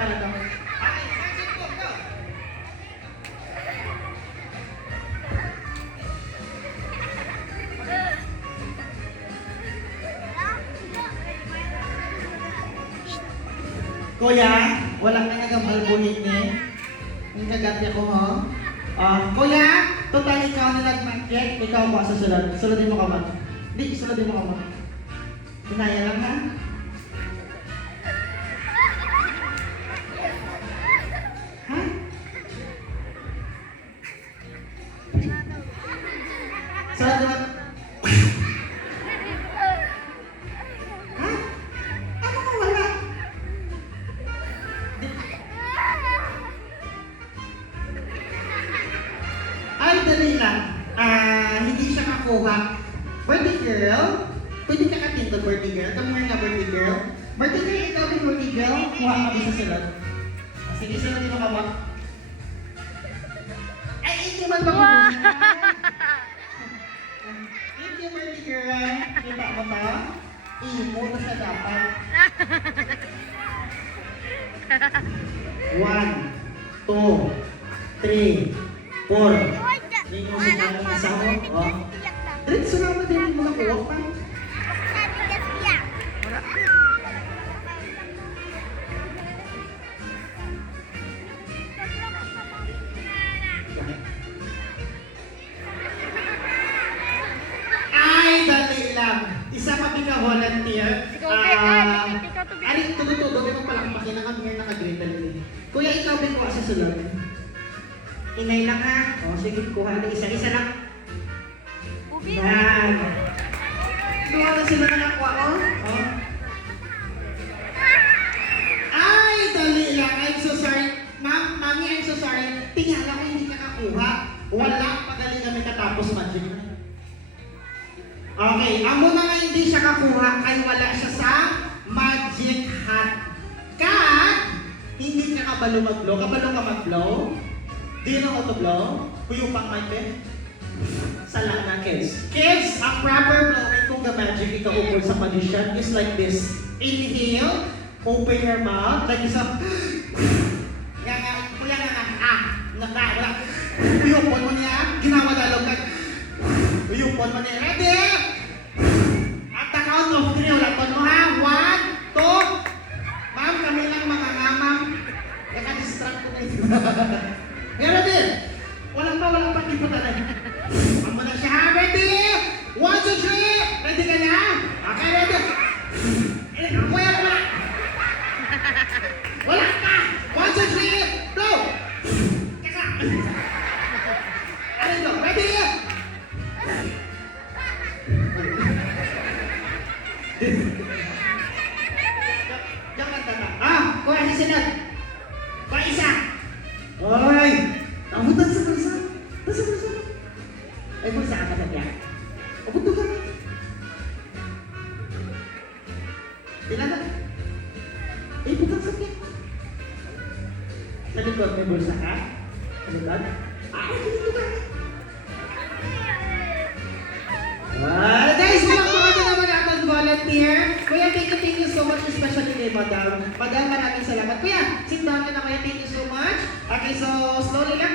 pangalan daw. Okay, magic po, go! Kuya, wala ka nagamalbunit ni. Ang kagatya ko, ho? Kuya, total ikaw na nag-market, ikaw ba sa sulod? Sulodin mo ka ba? Hindi, sulodin mo ka ba? Pinaya lang, ha? Ha? Sulod mo? Ha? Ano ka wala? Ay, dali lang. Hindi siya makuha. Birthday girl? Pwede ka katindog, birthday girl? Come here na, birthday girl. Birthday girl, ikaw din, birthday girl. Kuha ka din sa sulod. Sige, sulod mo ka ba? Ay, hindi man ba? Thank you, birthday girl. Kita mo ba? Imo na sa dapat. 1, 2, 3, 4. Ikaw sa dapat isa mo. Diretso naman din mo nakuha pa. Ay, dali lang. Isa pa pinaka-volunteer. Ari, tulo-tulo. May magpalakpakin na kami ngayon naka-green. Kuya, ikaw din kuha sa sulod. Inay lang ha. O, sige, kuha na isa-isa lang. Yan. Kuha na sila na nakuha, o. Ay, dali lang. I'm so sorry. Mami, I'm so sorry. Tingala ko hindi ka kakuha. Wala, pagaling kami katapos magic. Okay, amo na nga hindi siya kakuha kay wala siya sa magic hat. Hindi ka kabalo mag-blow. Kabalo ka mag-blow? Do you know how to blow? Puyupang mic eh? Sala na, kids. Kids, ang proper blowing kung the magic ikaw upol sa magician is like this. Inhale, open your mouth, like isa. Kuya nga, wala. Puyupon mo niya, ginawa dalog ka. Puyupon mo niya, ready? At the count of 3, ulaton mo ha. 1, 2. Ma'am, kami lang mga ma'am. Naka-distract ko na ito. Meron din. Walang pa, di po talaga. Amo na siya, ready? 1, 2, 3. Ready ka na? Okay, ready? Kuya, wala. Wala ka. 1, 2, 3. Blow. Kaka. Ano ito? Ready? Jangan tata. Kuya, sisinag. Kuya, isa. Hoy! Abutan sa bulsa. Nasa bulsa. Ay, bulsa ka na niya. Abutan ka. Tinata. Ay, butan sa niya. Sa likod may bulsa ka? Sa likod? Dito ka. Guys, mga naman ang volunteer. Kuya, thank you so much, especially kay Madam. Madam, maraming salamat. Kuya, sit down ka na kuya. Thank you so much. Okay, so slowly lang.